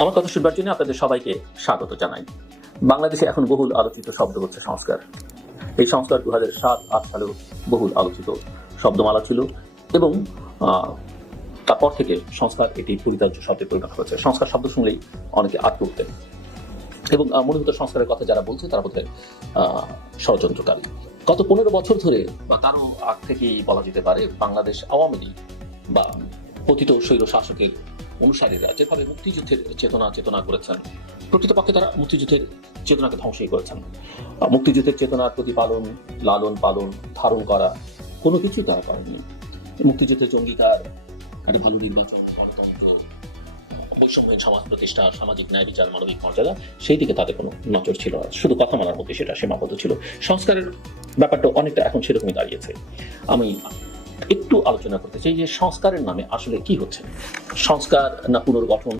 আমার কথা শুনবার জন্য আপনাদের সবাইকে স্বাগত জানাই। বাংলাদেশে এখন বহুল আলোচিত শব্দ হচ্ছে সংস্কার। এই সংস্কার 2007-8 সালেও বহুল আলোচিত শব্দমালা ছিল এবং তারপর থেকে সংস্কার এটি পরিত্যাজ্য শব্দে পরিণত হয়েছে। সংস্কার শব্দ শুনলেই অনেকে আটকে উঠতেন এবং মনে হতো সংস্কারের কথা যারা বলছে তারা বোধহয় ষড়যন্ত্রকারী। গত 15 বছর ধরে বা তারও আগ থেকেই বলা যেতে পারে বাংলাদেশ আওয়ামী লীগ বা পতিত স্বৈর শাসকের অনুসারীরা যেভাবে মুক্তিযুদ্ধের চেতনা করেছেন, প্রকৃতপক্ষে তারা মুক্তিযুদ্ধের চেতনাকে ধ্বংসই করেছেন। মুক্তিযুদ্ধের চেতনার প্রতিপালন, লালন পালন, ধারণ করা কোনো কিছুই তারা করেনি। মুক্তিযুদ্ধের জঙ্গিকার, একটা ভালো নির্বাচন, গণতন্ত্র, বৈষম্যহীন সমাজ প্রতিষ্ঠা, সামাজিক ন্যায় বিচার, মানবিক মর্যাদা, সেই দিকে তাদের কোনো নজর ছিল না। শুধু কথা মানার মধ্যে সেটা সীমাবদ্ধ ছিল। সংস্কারের ব্যাপারটা অনেকটা এখন সেরকমই দাঁড়িয়েছে। আমি একটু আলোচনা করতে চাই যে সংস্কারের নামে আসলে কি হচ্ছে। সংস্কার না পুনর্গঠন,